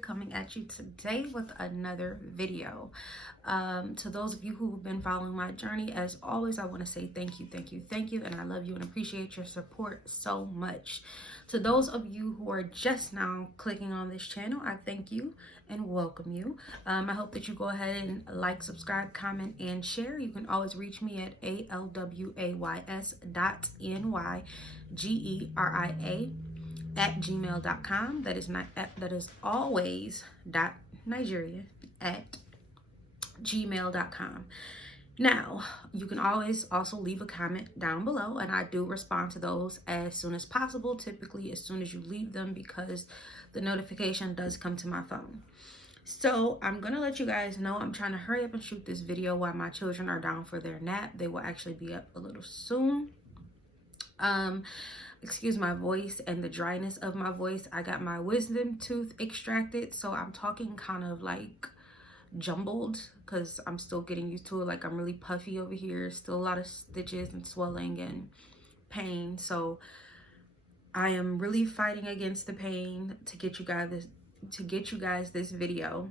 coming at you today with another video. To those of you who've been following my journey, as always, I want to say thank you, and I love you and appreciate your support so much. To those of you who are just now clicking on this channel, I thank you and welcome you. I hope that you go ahead and like, subscribe, comment, and share. You can always reach me at always.nYgeria@gmail.com. That is always .Nigeria at gmail.com. Now, you can always also leave a comment down below, and I do respond to those as soon as possible, typically as soon as you leave them, because the notification does come to my phone. So I'm gonna let you guys know I'm trying to hurry up and shoot this video while my children are down for their nap. They will actually be up a little soon. Excuse my voice and the dryness of my voice. I got my wisdom tooth extracted, so I'm talking kind of like jumbled because I'm still getting used to it. Like, I'm really puffy over here, still a lot of stitches and swelling and pain. So I am really fighting against the pain to get you guys this video.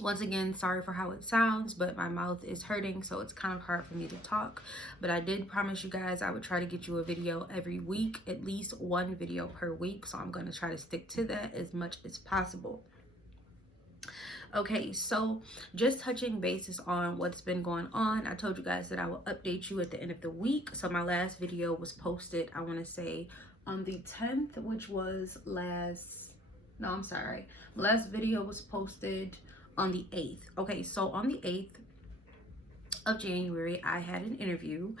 Once again, sorry for how it sounds, but my mouth is hurting, so it's kind of hard for me to talk. But I did promise you guys I would try to get you a video every week, at least one video per week. So I'm going to try to stick to that as much as possible. Okay, so just touching bases on what's been going on. I told you guys that I will update you at the end of the week. So my last video was posted, I want to say, on the 10th, which was my last video was posted on the 8th. Okay, so on the 8th of January, I had an interview.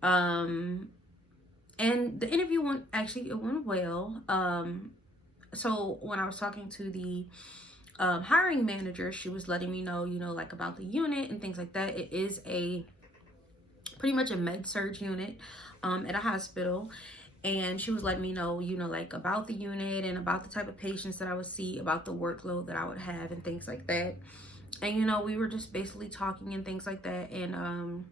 And the interview went well. So when I was talking to the hiring manager, she was letting me know, like about the unit and things like that. It is pretty much a med-surg unit at a hospital. And she was letting me know, like about the unit and about the type of patients that I would see, about the workload that I would have and things like that. And, we were just basically talking and things like that. And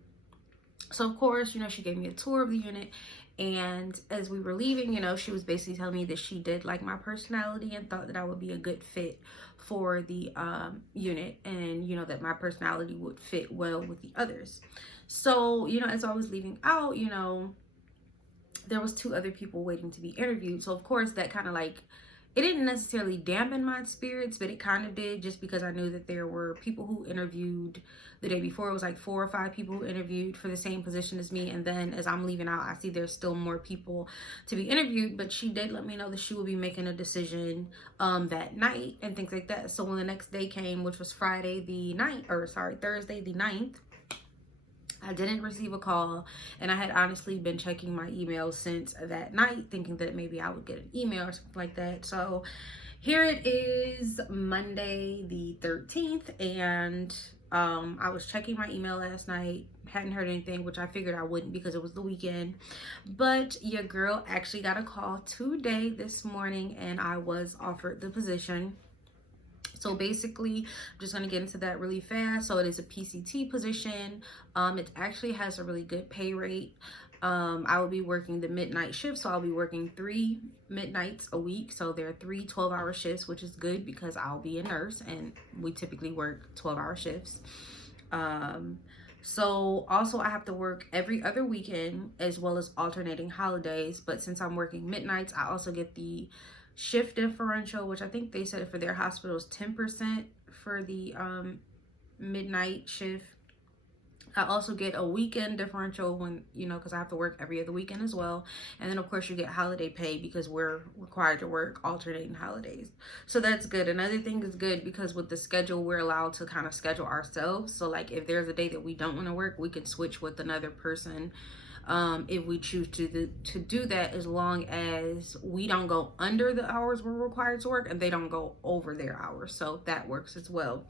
so, of course, she gave me a tour of the unit. And as we were leaving, she was basically telling me that she did like my personality and thought that I would be a good fit for the unit. And, that my personality would fit well with the others. So, as I was leaving out, there was 2 other people waiting to be interviewed. So of course that kind of like, it didn't necessarily dampen my spirits, but it kind of did, just because I knew that there were people who interviewed the day before. It was like 4 or 5 people who interviewed for the same position as me. And then as I'm leaving out, I see there's still more people to be interviewed, but she did let me know that she will be making a decision that night and things like that. So when the next day came, which was Thursday the 9th, I didn't receive a call, and I had honestly been checking my email since that night, thinking that maybe I would get an email or something like that. So here it is, Monday the 13th, and I was checking my email last night, hadn't heard anything, which I figured I wouldn't because it was the weekend. But your girl actually got a call today, this morning, and I was offered the position. So basically, I'm just going to get into that really fast. So it is a PCT position. It actually has a really good pay rate. I will be working the midnight shift. So I'll be working 3 midnights a week. So there are 3 12-hour shifts, which is good because I'll be a nurse and we typically work 12-hour shifts. So also I have to work every other weekend as well as alternating holidays. But since I'm working midnights, I also get the shift differential, which I think they said for their hospital is 10% for the midnight shift. I also get a weekend differential when, because I have to work every other weekend as well. And then of course you get holiday pay because we're required to work alternating holidays. So that's good. Another thing is good because with the schedule, we're allowed to kind of schedule ourselves. So like if there's a day that we don't want to work, we can switch with another person. If we choose to do that, as long as we don't go under the hours we're required to work and they don't go over their hours. So that works as well.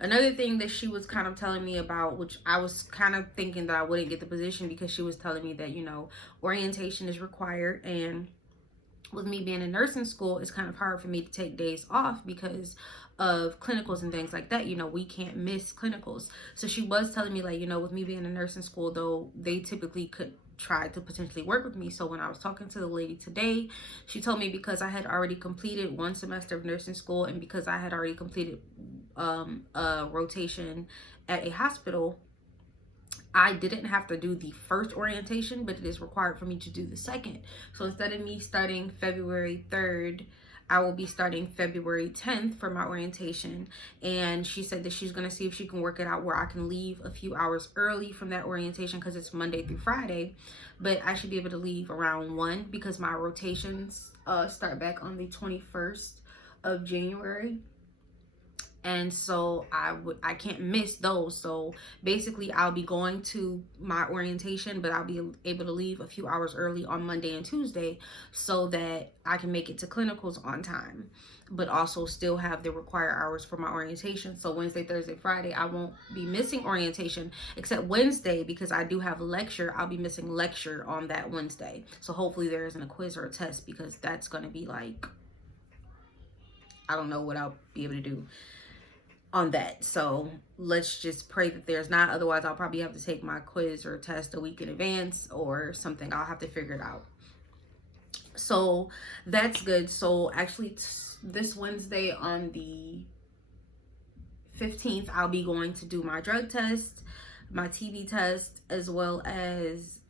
Another thing that she was kind of telling me about, which I was kind of thinking that I wouldn't get the position because she was telling me that, orientation is required. And with me being in nursing school, it's kind of hard for me to take days off because of clinicals and things like that. We can't miss clinicals. So she was telling me, like, with me being in nursing school, though, they typically tried to potentially work with me. So when I was talking to the lady today, she told me because I had already completed 1 semester of nursing school, and because I had already completed a rotation at a hospital, I didn't have to do the first orientation, but it is required for me to do the second. So instead of me starting February 3rd, I will be starting February 10th for my orientation. And she said that she's going to see if she can work it out where I can leave a few hours early from that orientation, because it's Monday through Friday. But I should be able to leave around 1 because my rotations start back on the 21st of January. And so I can't miss those. So basically I'll be going to my orientation, but I'll be able to leave a few hours early on Monday and Tuesday so that I can make it to clinicals on time, but also still have the required hours for my orientation. So Wednesday, Thursday, Friday, I won't be missing orientation, except Wednesday, because I do have lecture. I'll be missing lecture on that Wednesday. So hopefully there isn't a quiz or a test, because that's going to be like, I don't know what I'll be able to do on that. So let's just pray that there's not. Otherwise I'll probably have to take my quiz or test a week in advance or something. I'll have to figure it out. So that's good. So actually this Wednesday on the 15th, I'll be going to do my drug test, my TB test, as well as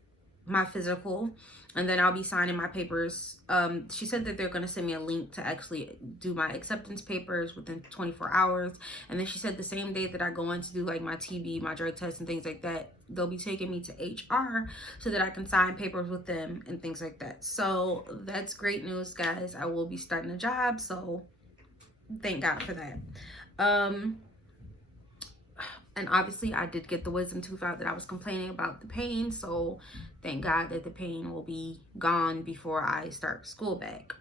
my physical, and then I'll be signing my papers. She said that they're going to send me a link to actually do my acceptance papers within 24 hours. And then she said the same day that I go in to do like my TB, my drug test and things like that, they'll be taking me to HR so that I can sign papers with them and things like that. So that's great news, guys. I will be starting a job, so thank God for that. And obviously I did get the wisdom tooth out that I was complaining about the pain. So thank God that the pain will be gone before I start school back.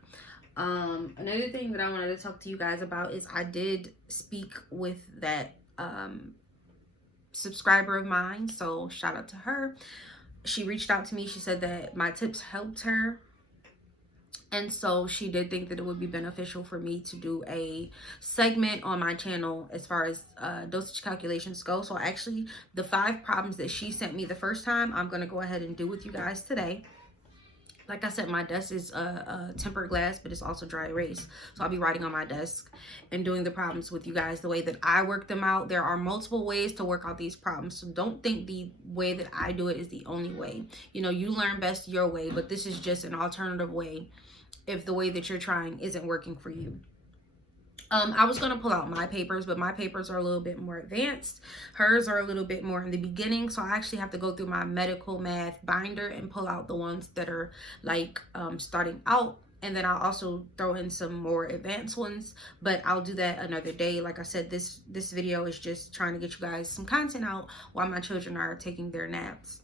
Another thing that I wanted to talk to you guys about is I did speak with that subscriber of mine. So shout out to her. She reached out to me. She said that my tips helped her. And so she did think that it would be beneficial for me to do a segment on my channel as far as dosage calculations go. So actually the 5 problems that she sent me the first time, I'm going to go ahead and do with you guys today. Like I said, my desk is tempered glass, but it's also dry erase. So I'll be writing on my desk and doing the problems with you guys the way that I work them out. There are multiple ways to work out these problems. So don't think the way that I do it is the only way. You know, you learn best your way, but this is just an alternative way if the way that you're trying isn't working for you. I was going to pull out my papers, but my papers are a little bit more advanced. Hers are a little bit more in the beginning. So I actually have to go through my medical math binder and pull out the ones that are like starting out. And then I'll also throw in some more advanced ones, but I'll do that another day. Like I said, this video is just trying to get you guys some content out while my children are taking their naps.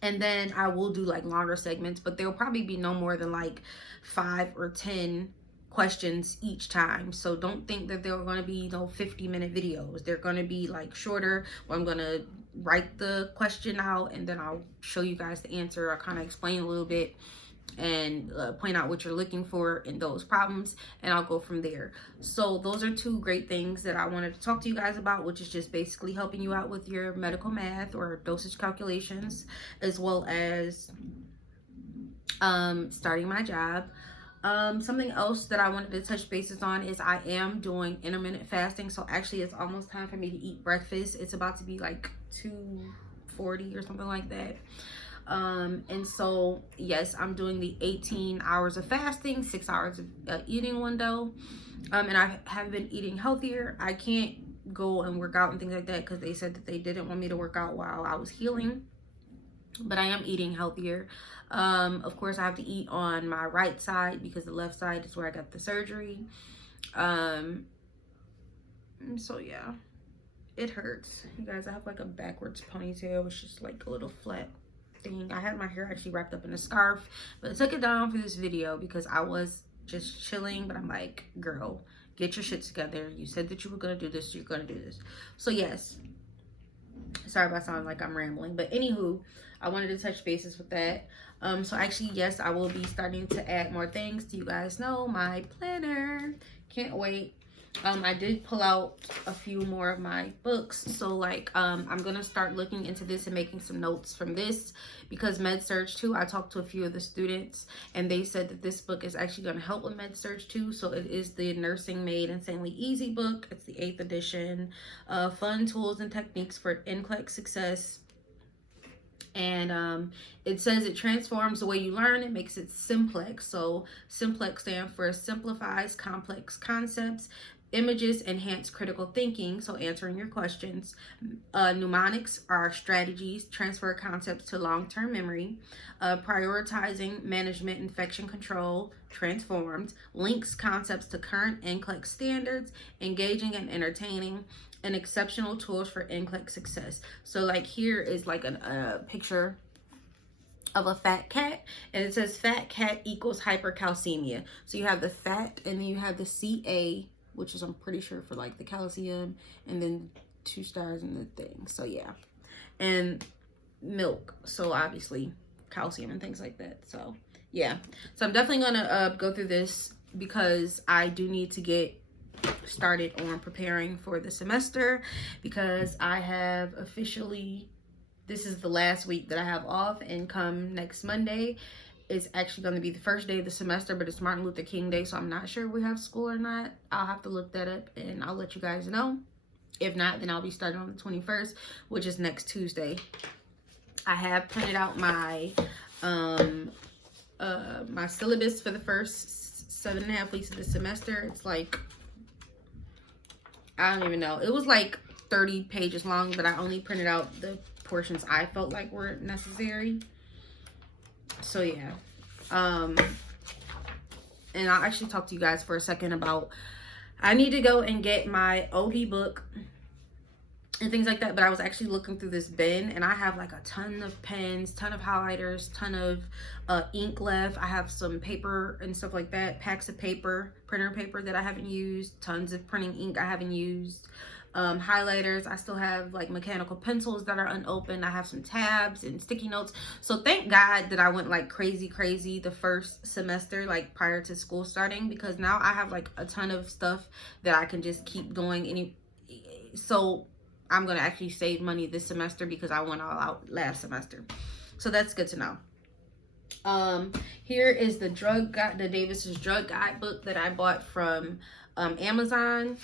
And then I will do like longer segments, but there'll probably be no more than like 5 or 10 questions each time. So don't think that they're going to be 50-minute videos. They're going to be like shorter, where I'm going to write the question out and then I'll show you guys the answer. I'll kind of explain a little bit and point out what you're looking for in those problems, and I'll go from there. So those are 2 great things that I wanted to talk to you guys about, which is just basically helping you out with your medical math or dosage calculations, as well as starting my job. Something else that I wanted to touch bases on is I am doing intermittent fasting. So actually it's almost time for me to eat breakfast. It's about to be like 2:40 or something like that. And so yes, I'm doing the 18 hours of fasting, 6 hours of eating window. And I have been eating healthier. I can't go and work out and things like that because they said that they didn't want me to work out while I was healing, but I am eating healthier. Of course I have to eat on my right side because the left side is where I got the surgery. So yeah, it hurts, you guys. I have like a backwards ponytail. It's just like a little flat thing. I had my hair actually wrapped up in a scarf, but I took it down for this video because I was just chilling. But I'm like, girl, get your shit together. You said that you were gonna do this, so you're gonna do this. So yes, sorry if I sound like I'm rambling, but anywho, I wanted to touch bases with that. So actually, yes, I will be starting to add more things to you guys know my planner. Can't wait. I did pull out a few more of my books. So like I'm gonna start looking into this and making some notes from this, because Med-Surg too, I talked to a few of the students and they said that this book is actually gonna help with Med-Surg too. So it is the Nursing Made Insanely Easy book. It's the 8th edition. Fun tools and techniques for NCLEX success. And it says it transforms the way you learn. It makes it simplex. So simplex stands for simplifies complex concepts. Images enhance critical thinking, so answering your questions. Mnemonics are strategies, transfer concepts to long-term memory. Prioritizing management infection control, transformed. Links concepts to current NCLEX standards. Engaging and entertaining. And exceptional tools for NCLEX success. So like here is like a picture of a fat cat, and it says fat cat equals hypercalcemia. So you have the fat, and then you have the Ca, which is I'm pretty sure for like the calcium, and then 2 stars in the thing. So yeah, and milk, so obviously calcium and things like that. So yeah, so I'm definitely gonna go through this because I do need to get started on preparing for the semester, because I have officially, this is the last week that I have off, and come next Monday is actually going to be the first day of the semester, but it's Martin Luther King Day, so I'm not sure if we have school or not. I'll have to look that up and I'll let you guys know. If not, then I'll be starting on the 21st, which is next Tuesday. I have printed out my my syllabus for the first 7.5 weeks of the semester. It's like, I don't even know, it was like 30 pages long, but I only printed out the portions I felt like were necessary. So yeah, and I'll actually talk to you guys for a second about, I need to go and get my OB book and things like that. But I was actually looking through this bin, and I have like a ton of pens, ton of highlighters, ton of ink left. I have some paper and stuff like that, packs of paper, printer paper that I haven't used, tons of printing ink I haven't used, highlighters. I still have like mechanical pencils that are unopened. I have some tabs and sticky notes. So thank God that I went like crazy the first semester, like prior to school starting, because now I have like a ton of stuff that I can just keep doing. So I'm gonna actually save money this semester because I went all out last semester. So that's good to know. Here is the the Davis's drug guide book that I bought from Amazon.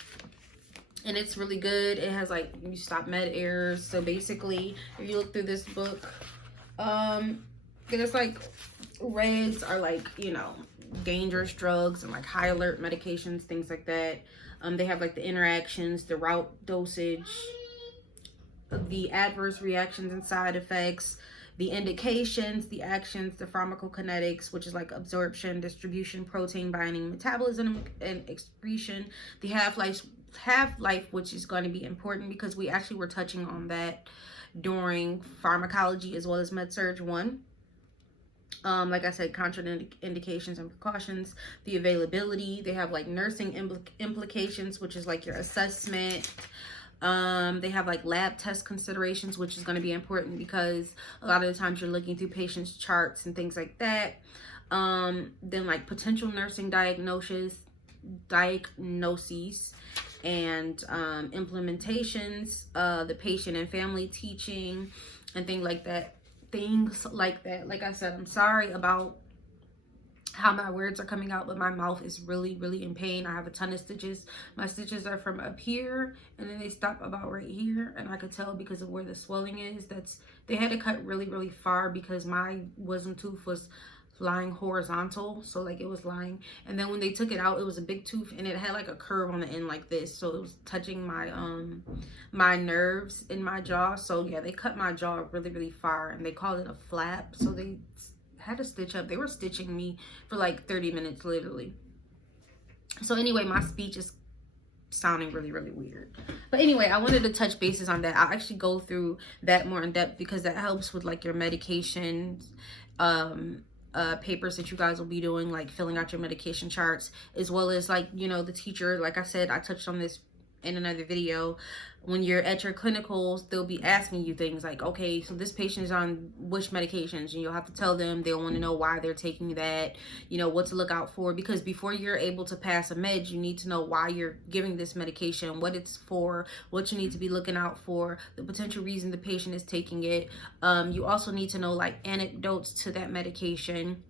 And it's really good. It has like, you stop med errors. So basically, if you look through this book, it's like reds are like, you know, dangerous drugs and like high alert medications, things like that. They have like the interactions, the route, dosage, the adverse reactions and side effects, the indications, the actions, the pharmacokinetics, which is like absorption, distribution, protein binding, metabolism, and excretion, the half-life, which is going to be important because we actually were touching on that during pharmacology as well as Med-Surg 1. Like I said, contraindications and precautions, the availability. They have like nursing implications, which is like your assessment. They have like lab test considerations, which is going to be important because a lot of the times you're looking through patients' charts and things like that. Then like potential nursing diagnoses and implementations, the patient and family teaching and things like that. Like I said, I'm sorry about how my words are coming out, but my mouth is really in pain. I have a ton of stitches. My stitches are from up here and then they stop about right here, and I could tell because of where the swelling is. They had to cut really far because my wisdom tooth was lying horizontal, so like it was lying, and then when they took it out, it was a big tooth and it had like a curve on the end like this, so it was touching my my nerves in my jaw. So yeah, they cut my jaw really far, and they called it a flap, so they had to stitch up. They were stitching me for like 30 minutes literally. So anyway, my speech is sounding really weird, but anyway, I wanted to touch bases on that. I'll actually go through that more in depth because that helps with like your medications, papers that you guys will be doing, like filling out your medication charts, as well as like, you know, the teacher, like I said, I touched on this in another video. When you're at your clinicals, they'll be asking you things like, okay, so this patient is on which medications, and you'll have to tell them. They'll want to know why they're taking that, you know, what to look out for, because before you're able to pass a med, you need to know why you're giving this medication, what it's for, what you need to be looking out for, the potential reason the patient is taking it. You also need to know like anecdotes to that medication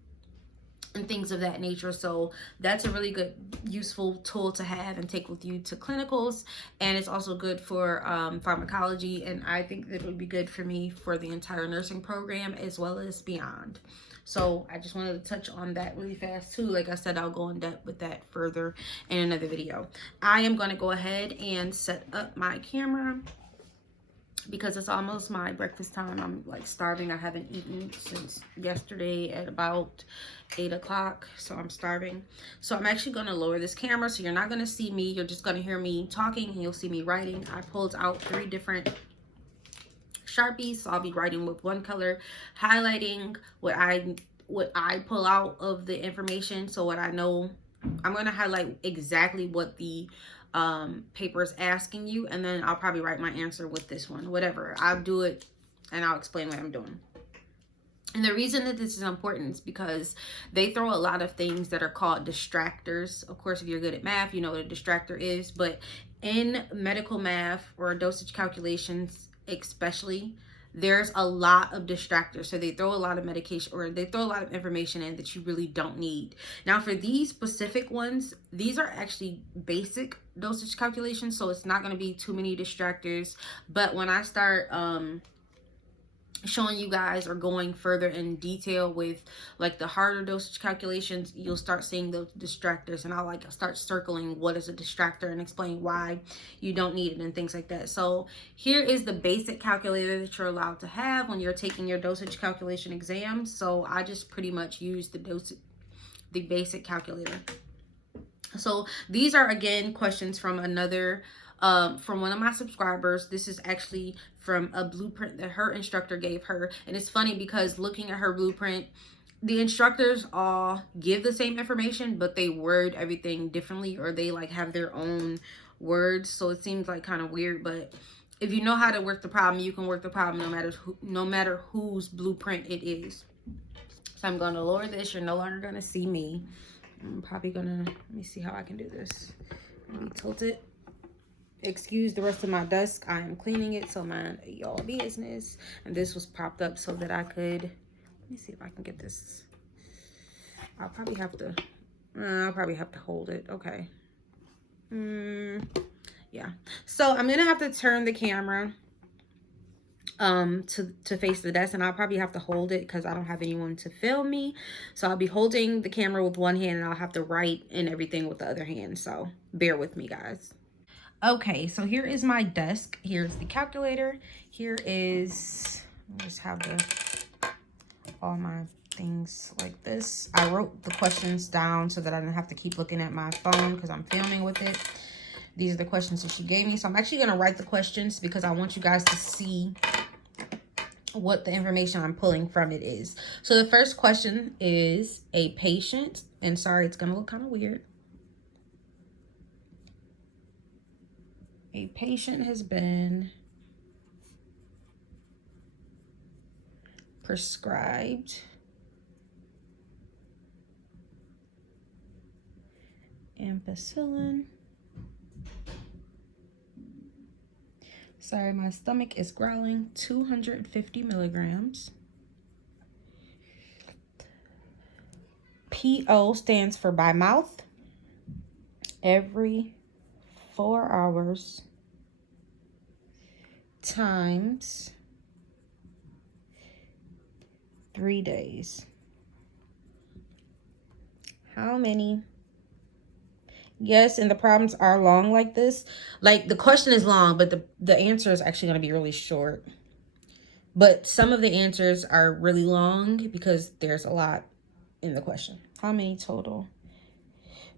and things of that nature. So that's a really good, useful tool to have and take with you to clinicals. And it's also good for pharmacology. And I think that it would be good for me for the entire nursing program as well as beyond. So I just wanted to touch on that really fast too. Like I said, I'll go in depth with that further in another video. I am going to go ahead and set up my camera because it's almost my breakfast time. I'm like starving. I haven't eaten since yesterday at about 8 o'clock, so I'm starving. So I'm actually going to lower this camera, so you're not going to see me. You're just going to hear me talking, and you'll see me writing. I pulled out 3 different Sharpies, so I'll be writing with one color, highlighting what I pull out of the information. So what I know, I'm going to highlight exactly what the paper is asking you, and then I'll probably write my answer with this one. Whatever, I'll do it and I'll explain what I'm doing. And the reason that this is important is because they throw a lot of things that are called distractors. Of course, if you're good at math, you know what a distractor is. But in medical math or dosage calculations especially, there's a lot of distractors. So they throw a lot of medication, or they throw a lot of information in that you really don't need. Now for these specific ones, these are actually basic dosage calculations, so it's not going to be too many distractors. But when I start showing you guys or going further in detail with like the harder dosage calculations, you'll start seeing those distractors, and I'll like start circling what is a distractor and explain why you don't need it and things like that. So here is the basic calculator that you're allowed to have when you're taking your dosage calculation exam. So I just pretty much use the basic calculator. So these are again questions from another from one of my subscribers. This is actually from a blueprint that her instructor gave her. And it's funny because looking at her blueprint, the instructors all give the same information, but they word everything differently, or they like have their own words. So it seems like kind of weird, but if you know how to work the problem, you can work the problem no matter whose blueprint it is. So I'm going to lower this. You're no longer going to see me. I'm probably going to, let me see how I can do this. Let me tilt it. Excuse the rest of my desk. I am cleaning it, so mind y'all business. And this was propped up so that I could, let me see if I can get this. I'll probably have to hold it. Okay. Yeah. So I'm gonna have to turn the camera to face the desk, and I'll probably have to hold it because I don't have anyone to film me. So I'll be holding the camera with one hand, and I'll have to write and everything with the other hand. So bear with me, guys. Okay, so here is my desk. Here's the calculator. Here is, I just have all my things like this. I wrote the questions down so that I didn't have to keep looking at my phone because I'm filming with it. These are the questions that she gave me. So I'm actually going to write the questions because I want you guys to see what the information I'm pulling from it is. So the first question is a patient, and sorry, it's going to look kind of weird. A patient has been prescribed ampicillin. Sorry, my stomach is growling. 250 milligrams. PO stands for by mouth. Every 4 hours times 3 days. How many? Yes, and the problems are long like this. Like the question is long, but the answer is actually going to be really short. But some of the answers are really long because there's a lot in the question. How many total?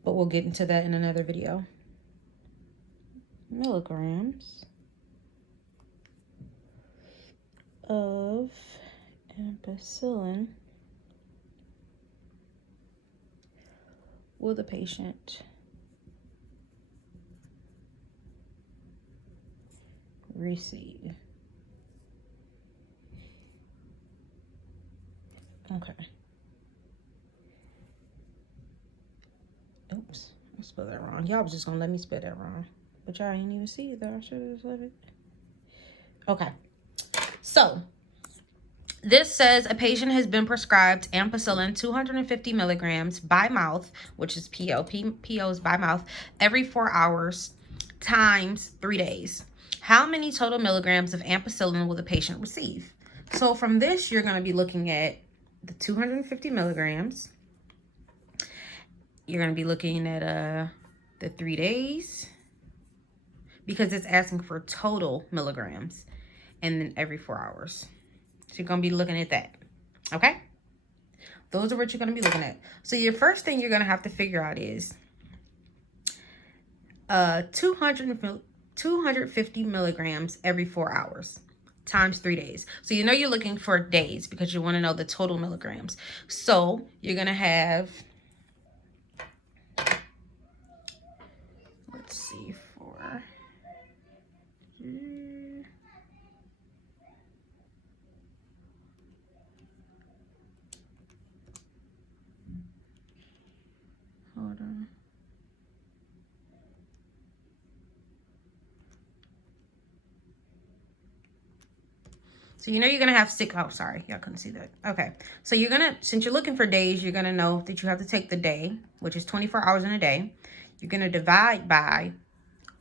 But we'll get into that in another video. Milligrams of ampicillin will the patient receive. Okay. Oops, I spelled that wrong. Y'all was just gonna let me spell that wrong. But y'all didn't even see it though. I should have just left it. Okay. So this says a patient has been prescribed ampicillin 250 milligrams by mouth, which is PO. PO is by mouth, every 4 hours times 3 days. How many total milligrams of ampicillin will the patient receive? So from this, you're going to be looking at the 250 milligrams. You're going to be looking at the 3 days, because it's asking for total milligrams, and then every 4 hours. So you're going to be looking at that, okay? Those are what you're going to be looking at. So your first thing you're going to have to figure out is 250 milligrams every 4 hours times 3 days. So you know you're looking for days because you want to know the total milligrams. So you're going to have, let's see, hold on. So you know you're going to have six. Oh, sorry. Y'all couldn't see that. Okay. So you're going to, since you're looking for days, you're going to know that you have to take the day, which is 24 hours in a day. You're going to divide by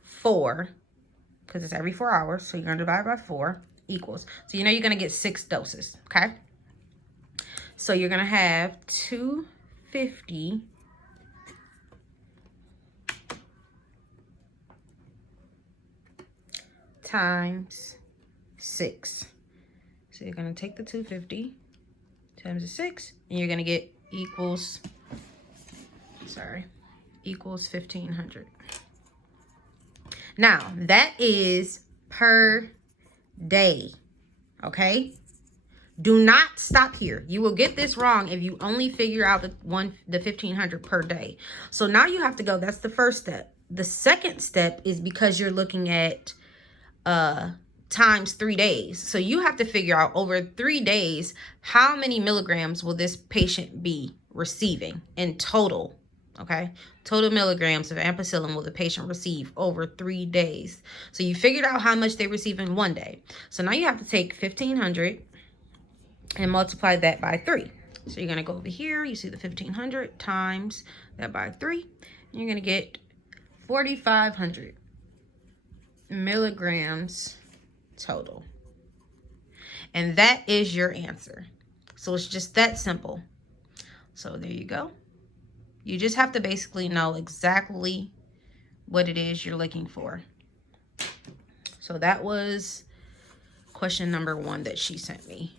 4, because it's every 4 hours. So you're going to divide by 4 equals. So you know you're going to get 6 doses. Okay. So you're going to have 250 times 6. So you're going to take the 250 times the 6, and you're going to get equals 1,500. Now, that is per day, okay? Do not stop here. You will get this wrong if you only figure out the 1,500 per day. So now you have to go, that's the first step. The second step is because you're looking at times 3 days. So you have to figure out over 3 days, how many milligrams will this patient be receiving in total, okay? Total milligrams of ampicillin will the patient receive over 3 days. So you figured out how much they receive in 1 day. So now you have to take 1,500 and multiply that by 3. So you're going to go over here. You see the 1,500 times that by 3. And you're going to get 4,500 milligrams total. And that is your answer. So it's just that simple. So there you go. You just have to basically know exactly what it is you're looking for. So that was question number 1 that she sent me.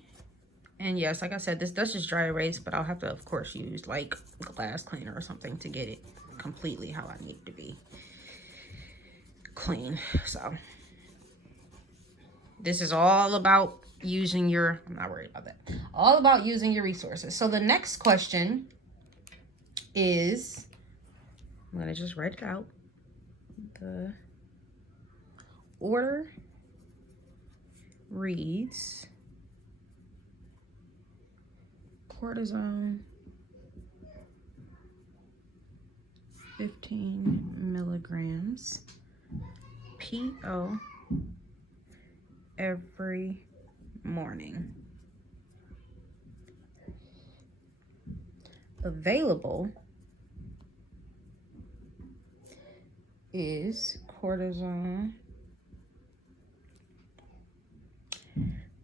And yes, like I said, this does just dry erase, but I'll have to, of course, use like glass cleaner or something to get it completely how I need it to be clean. So this is all about using your, I'm not worried about that, all about using your resources. So the next question is, I'm going to just write it out. The order reads cortisone 15 milligrams PO every morning. Available is cortisone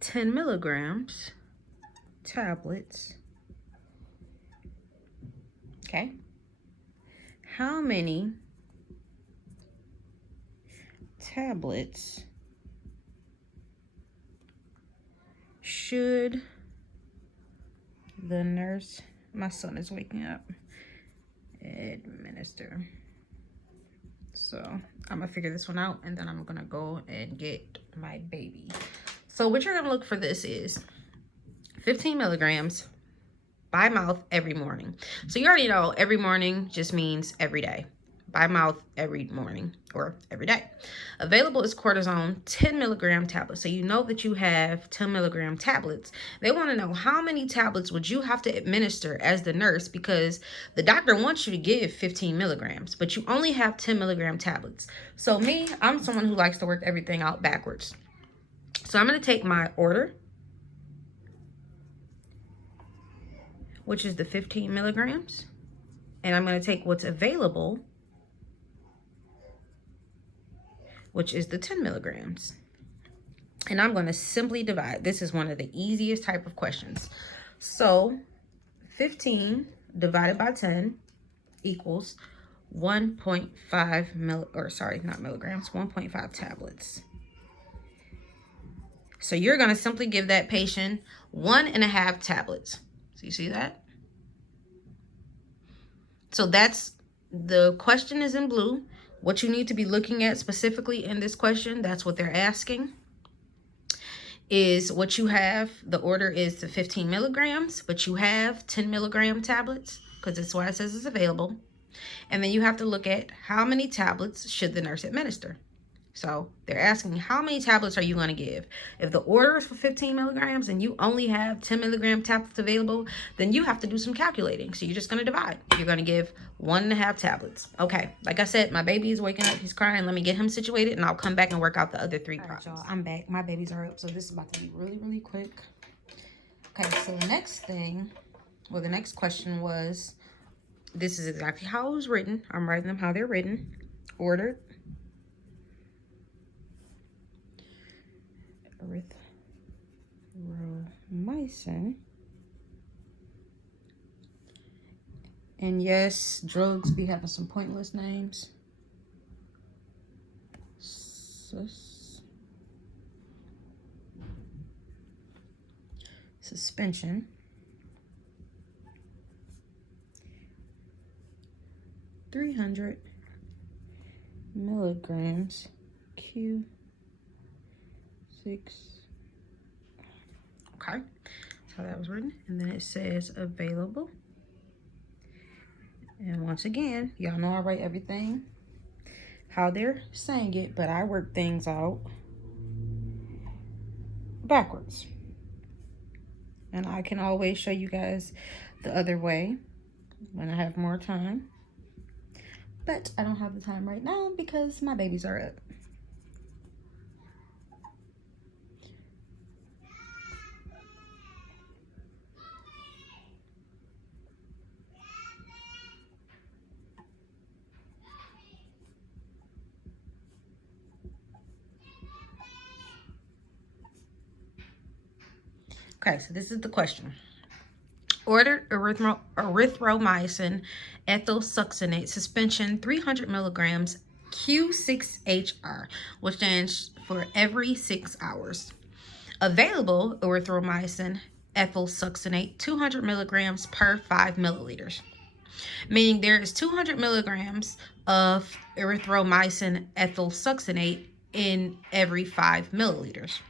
10 milligrams tablets. Okay. How many tablets should the nurse, my son is waking up, administer? So I'm gonna figure this one out, and then I'm gonna go and get my baby. So what you're gonna look for this is 15 milligrams by mouth every morning. So you already know every morning just means every day. by mouth every morning or every day. Available is cortisone 10 milligram tablets. So you know that you have 10 milligram tablets. They want to know how many tablets would you have to administer as the nurse, because the doctor wants you to give 15 milligrams, but you only have 10 milligram tablets. So me, I'm someone who likes to work everything out backwards. So I'm going to take my order, which is the 15 milligrams, and I'm going to take what's available, which is the 10 milligrams. And I'm going to simply divide. This is one of the easiest type of questions. So 15 divided by 10 equals 1.5 milligrams, 1.5 tablets. So you're going to simply give that patient 1.5 tablets. So you see that? So that's, the question is in blue. What you need to be looking at specifically in this question, that's what they're asking, is what you have. The order is to 15 milligrams, but you have 10 milligram tablets, because that's why it says it's available. And then you have to look at how many tablets should the nurse administer. So they're asking, how many tablets are you going to give? If the order is for 15 milligrams and you only have 10 milligram tablets available, then you have to do some calculating. So you're just going to divide. You're going to give 1.5 tablets. Okay, like I said, my baby is waking up. He's crying. Let me get him situated, and I'll come back and work out the other 3 problems. All right, y'all, I'm back. My babies are up, so this is about to be really, really quick. Okay, so the next thing, well, the next question was, this is exactly how it was written. I'm writing them how they're written. Ordered. Erythromycin. And yes, drugs be having some pointless names. Suspension. $300 milligrams Q6. Okay, so that was written, and then it says available. And once again, y'all know I write everything how they're saying it, but I work things out backwards. And I can always show you guys the other way when I have more time. But I don't have the time right now because my babies are up. Okay, so this is the question. Ordered erythromycin ethylsuccinate suspension 300 milligrams Q6HR, which stands for every 6 hours. Available erythromycin ethylsuccinate 200 milligrams per 5 milliliters. Meaning there is 200 milligrams of erythromycin ethylsuccinate in every 5 milliliters.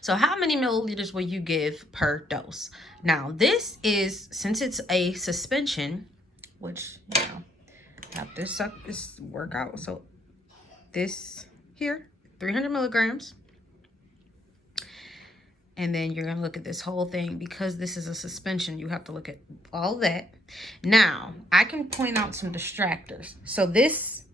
So how many milliliters will you give per dose? Now this is, since it's a suspension, which, you know, have to suck this work out. So this here, 300 milligrams. And then you're going to look at this whole thing. Because this is a suspension, you have to look at all that. Now, I can point out some distractors. So this,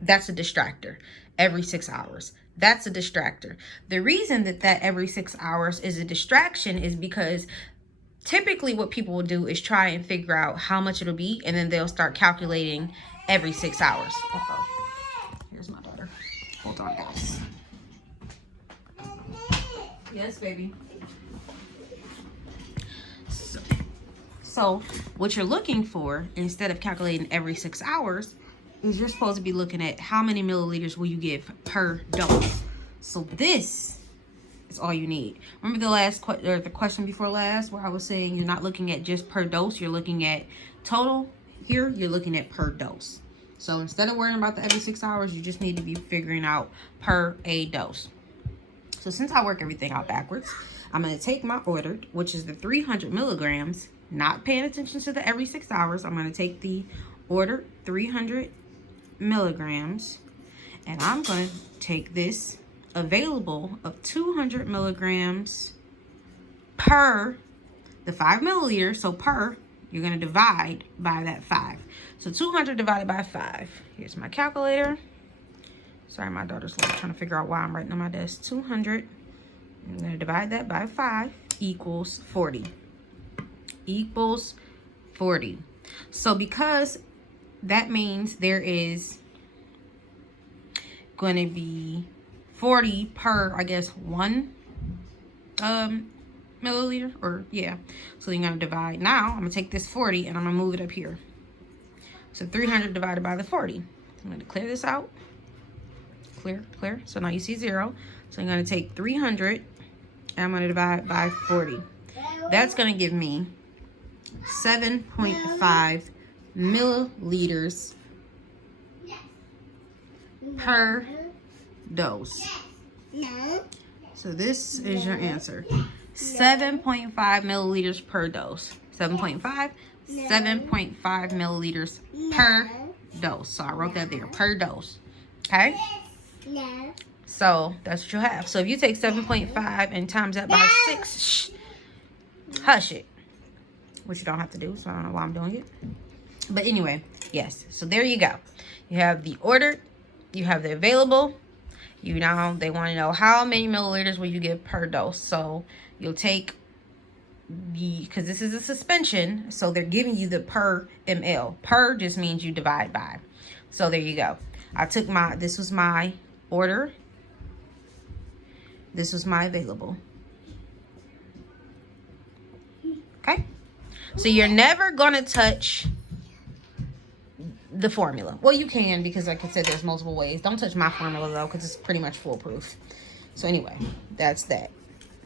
that's a distractor every 6 hours. That's a distractor. The reason that every 6 hours is a distraction is because typically what people will do is try and figure out how much it'll be, and then they'll start calculating every 6 hours. Uh-oh. Here's my daughter. Hold on, guys. Yes, baby. So what you're looking for, instead of calculating every 6 hours, is you're supposed to be looking at how many milliliters will you give per dose. So this is all you need. Remember the question before last where I was saying you're not looking at just per dose, you're looking at total. Here you're looking at per dose. So instead of worrying about the every 6 hours, you just need to be figuring out per a dose. So since I work everything out backwards, I'm going to take my ordered, which is the 300 milligrams, not paying attention to the every 6 hours. I'm going to take the ordered 300 milligrams, and I'm going to take this available of 200 milligrams per the 5 milliliters. So per, you're going to divide by that 5. So 200 divided by 5. Here's my calculator. Sorry, my daughter's like trying to figure out why I'm writing on my desk. 200. I'm going to divide that by 5 equals 40. Equals 40. So because that means there is going to be 40 per, I guess, 1 milliliter, or yeah. So you're going to divide. Now I'm going to take this 40 and I'm going to move it up here. So 300 divided by the 40. I'm going to clear this out. Clear. So now you see 0. So I'm going to take 300 and I'm going to divide by 40. That's going to give me 7.5 milliliters per dose. So this is your answer. 7.5 milliliters per dose. 7.5 milliliters per dose. So I wrote that there, per dose. Okay? So that's what you'll have. So if you take 7.5 and times that by 6, hush it. Which you don't have to do, so I don't know why I'm doing it. But anyway, yes. So there you go. You have the ordered, you have the available. You now, they want to know how many milliliters will you give per dose. So you'll take the, because this is a suspension, so they're giving you the per ml. Per just means you divide by. So there you go. I took my, this was my order. This was my available. Okay. So you're never going to touch the formula. Well, you can, because like I said, there's multiple ways. Don't touch my formula though, because it's pretty much foolproof. So anyway, that's that.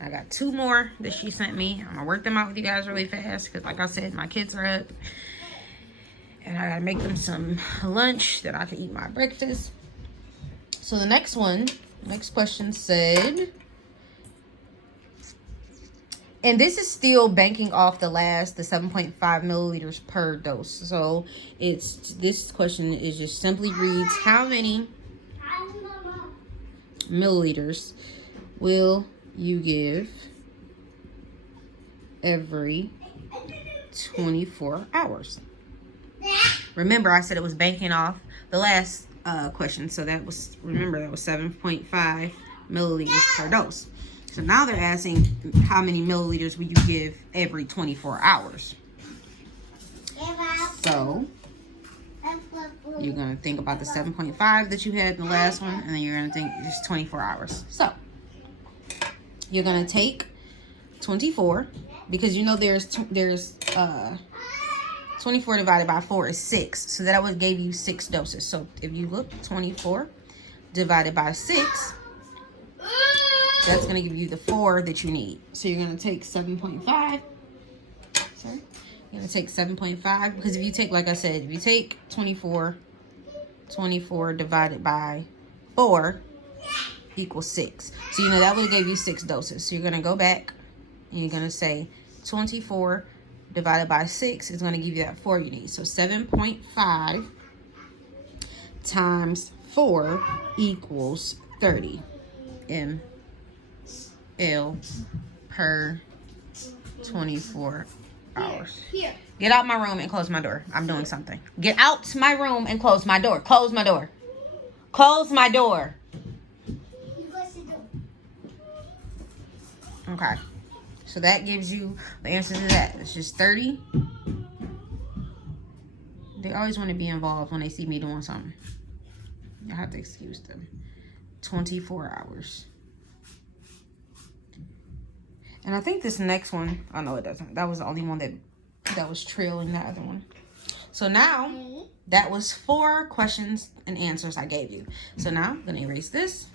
I got 2 more that she sent me. I'm gonna work them out with you guys really fast, because like I said, my kids are up and I gotta make them some lunch that I can eat my breakfast. So the next question said, and this is still banking off the 7.5 milliliters per dose. So this question is just simply reads, how many milliliters will you give every 24 hours? Remember, I said it was banking off the last question. So that was, remember, that was 7.5 milliliters per dose. So now they're asking, how many milliliters will you give every 24 hours? So you're going to think about the 7.5 that you had in the last one, and then you're going to think just 24 hours. So you're going to take 24, because you know there's 24 divided by 4 is 6. So that would give you 6 doses. So if you look, 24 divided by 6, that's going to give you the 4 that you need. So you're going to take 7.5. Sorry. You're going to take 7.5. Because if you take, like I said, if you take 24 divided by 4 equals 6. So, you know, that would have gave you 6 doses. So you're going to go back and you're going to say 24 divided by 6 is going to give you that 4 you need. So 7.5 times 4 equals 30 ml per 24 hours. Get out my room and close my door. I'm doing something. Get out my room and close my door. Close my door. Close my door. Okay. So that gives you the answer to that. It's just 30. They always want to be involved when they see me doing something. I have to excuse them. 24 hours. And I think this next one, oh no, it doesn't. That was the only one that was trailing that other one. So now, that was 4 questions and answers I gave you. So now, I'm going to erase this.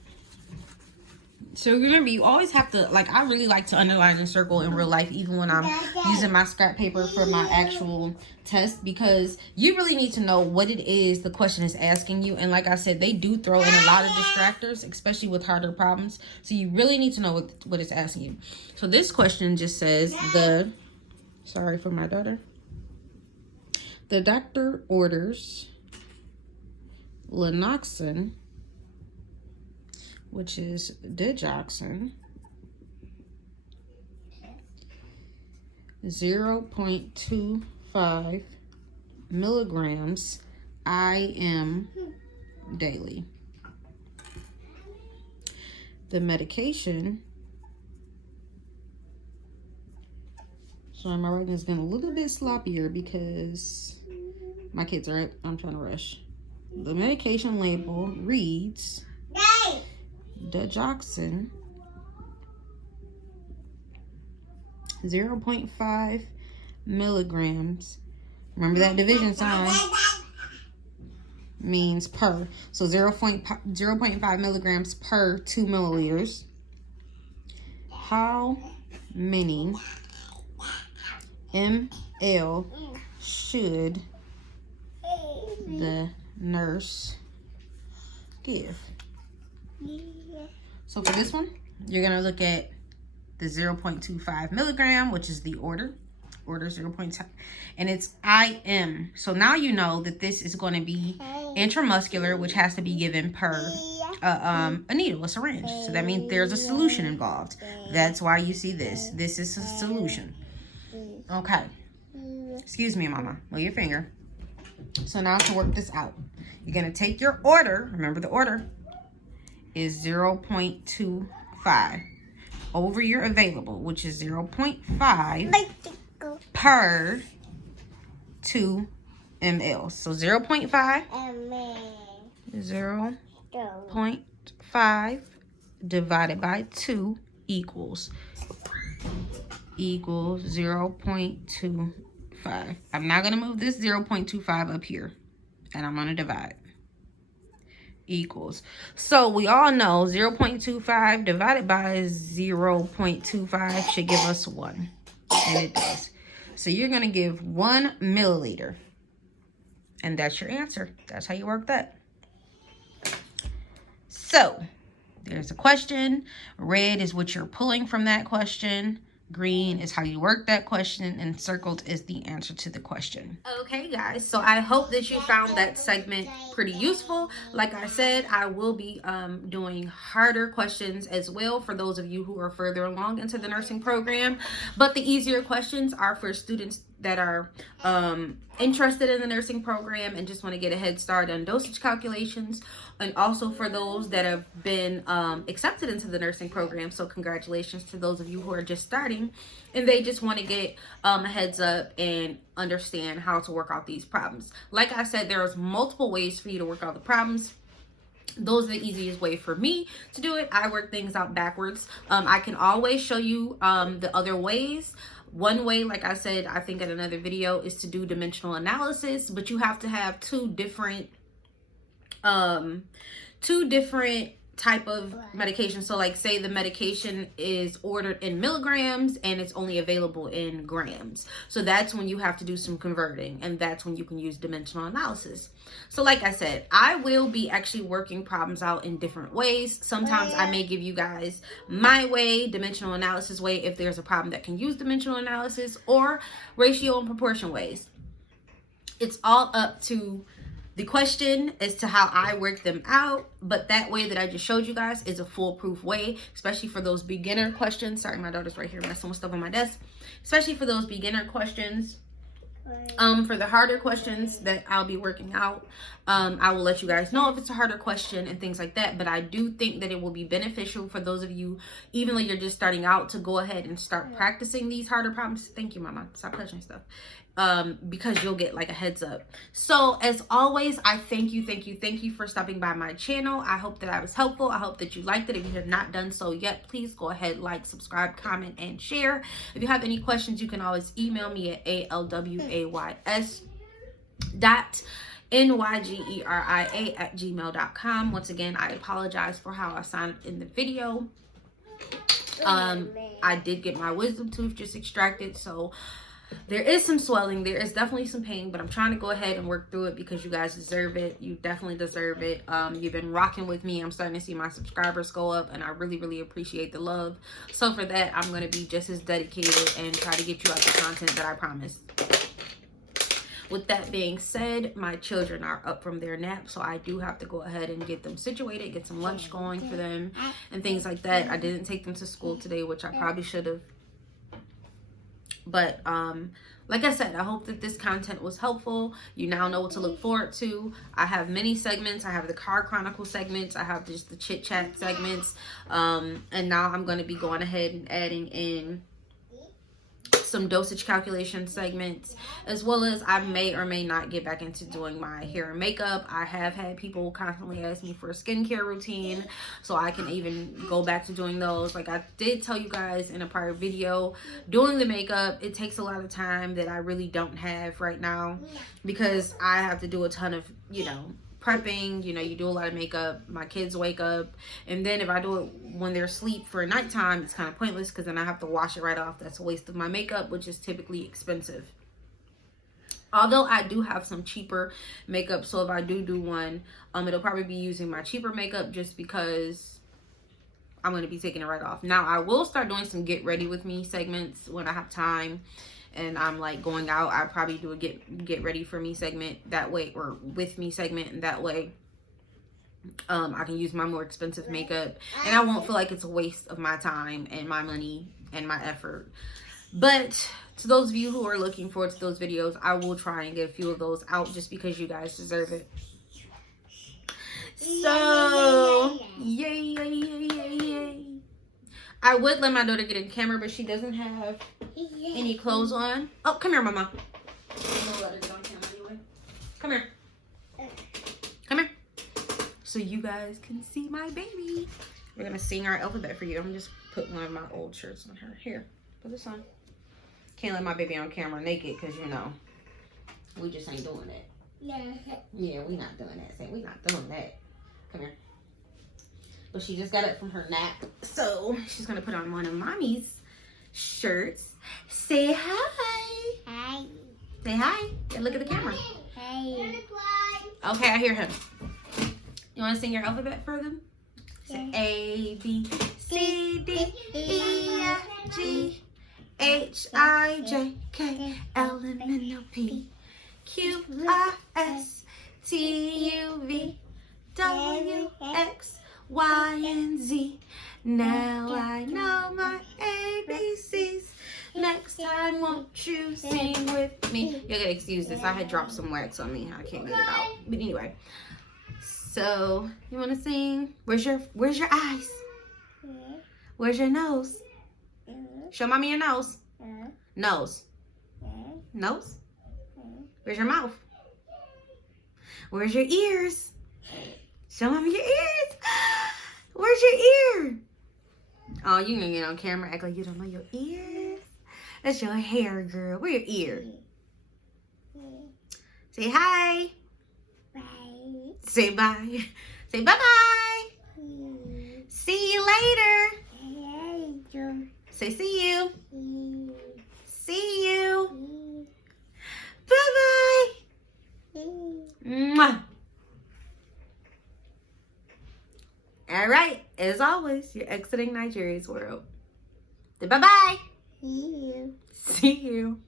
So remember, you always have to, like, I really like to underline and circle in real life, even when I'm using my scrap paper for my actual test, because you really need to know what it is the question is asking you. And like I said, they do throw in a lot of distractors, especially with harder problems. So you really need to know what it's asking you. So this question just says sorry for my daughter. The doctor orders Lanoxin, which is digoxin, 0.25 milligrams IM daily. The medication, so my writing is getting a little bit sloppier because my kids are up. I'm trying to rush. The medication label reads digoxin, 0.5 milligrams. Remember that division sign means per. So 0.5 milligrams per 2 milliliters. How many ml should the nurse give? So for this one, you're going to look at the 0.25 milligram, which is the order 0.5, and it's IM. So now you know that this is going to be intramuscular, which has to be given per a needle, a syringe. So that means there's a solution involved. That's why you see this. This is a solution. Okay. Excuse me, mama. Move your finger. So now to work this out, you're going to take your order. Remember the order is 0.25 over your available, which is 0.5 per 2 ml. So 0.5 divided by 2 equals 0.25. I'm not going to move this 0.25 up here, and I'm going to divide. Equals. So we all know 0.25 divided by 0.25 should give us 1. And it does. So you're going to give 1 milliliter. And that's your answer. That's how you work that. So there's a question. Red is what you're pulling from that question. Green is how you work that question, and circled is the answer to the question. Okay, guys, so I hope that you found that segment pretty useful. Like I said, I will be doing harder questions as well for those of you who are further along into the nursing program, but the easier questions are for students that are interested in the nursing program and just want to get a head start on dosage calculations, and also for those that have been accepted into the nursing program. So congratulations to those of you who are just starting and they just want to get a heads up and understand how to work out these problems. Like I said, there's multiple ways for you to work out the problems. Those are the easiest way for me to do it. I work things out backwards. I can always show you the other ways. One way, like I said, I think in another video, is to do dimensional analysis, but you have to have two different type of medication. So like say the medication is ordered in milligrams and it's only available in grams. So that's when you have to do some converting, and that's when you can use dimensional analysis. So like I said, I will be actually working problems out in different ways. Sometimes I may give you guys my way, dimensional analysis way, if there's a problem that can use dimensional analysis, or ratio and proportion ways. It's all up to the question as to how I work them out, but that way that I just showed you guys is a foolproof way, especially for those beginner questions. Sorry, my daughter's right here messing with stuff on my desk. Especially for those beginner questions. For the harder questions that I'll be working out, I will let you guys know if it's a harder question and things like that. But I do think that it will be beneficial for those of you, even though you're just starting out, to go ahead and start practicing these harder problems. Thank you, Mama. Stop touching stuff. Because you'll get like a heads up. So as always, I thank you for stopping by my channel. I hope that I was helpful. I hope that you liked it. If you have not done so yet, please go ahead, like, subscribe, comment, and share. If you have any questions, you can always email me at always.nygeria@gmail.com. Once again, I apologize for how I sounded in the video. I did get my wisdom tooth just extracted, so there is some swelling, there is definitely some pain, but I'm trying to go ahead and work through it because you guys deserve it. You definitely deserve it. You've been rocking with me. I'm starting to see my subscribers go up, and I really appreciate the love. So for that, I'm going to be just as dedicated and try to get you out the content that I promised. With that being said, my children are up from their nap, so I do have to go ahead and get them situated, get some lunch going for them and things like that. I didn't take them to school today, which I probably should have. But like I said, I hope that this content was helpful. You now know what to look forward to. I have many segments. I have the Car Chronicle segments. I have just the Chit Chat segments. And now I'm going to be going ahead and adding in some dosage calculation segments, as well as I may or may not get back into doing my hair and makeup. I have had people constantly ask me for a skincare routine, so I can even go back to doing those. Like I did tell you guys in a prior video, doing the makeup, it takes a lot of time that I really don't have right now, because I have to do a ton of, you know, prepping. You know, you do a lot of makeup, my kids wake up, and then if I do it when they're asleep for nighttime, it's kind of pointless, because then I have to wash it right off. That's a waste of my makeup, which is typically expensive. Although I do have some cheaper makeup, so if I do one, it'll probably be using my cheaper makeup, just because I'm going to be taking it right off. Now I will start doing some get ready with me segments when I have time and I'm like going out. I probably do a get ready for me segment that way, or with me segment, and that way I can use my more expensive makeup and I won't feel like it's a waste of my time and my money and my effort. But to those of you who are looking forward to those videos, I will try and get a few of those out, just because you guys deserve it. So yay. I would let my daughter get in camera, but she doesn't have any clothes on. Oh, come here, mama. I'm gonna let her get on camera anyway. Come here. Come here. So you guys can see my baby. We're gonna sing our alphabet for you. I'm just putting one of my old shirts on her. Here, put this on. Can't let my baby on camera naked, because you know, we just ain't doing that. Yeah, we not doing that. We not doing that. Come here. But she just got up from her nap, so she's gonna put on one of mommy's shirts. Say hi. Hi. Say hi. And look at the camera. Hey. Okay, I hear him. You want to sing your alphabet for them? Say A, B, C, D, E, F, G, H, I, J, K, L, M, N, O, P, Q, R, S, T, U, V, W, X, Y, and Z. Now I know my ABCs. Next time, won't you sing with me? You gotta excuse this. I had dropped some wax on me. I can't get it out. But anyway. So, you wanna sing? Where's your eyes? Where's your nose? Show mommy your nose. Nose. Nose? Where's your mouth? Where's your ears? Show mommy your ears. Where's your ear? Oh, you gonna get on camera, act like you don't know your ears? That's your hair, girl. Where your ear? Say hi. Bye. Say bye. Say bye-bye. See you later. Say see you. See you. Bye-bye. Mwah. All right. As always, you're exiting Nigeria's world. Bye-bye. See you. See you.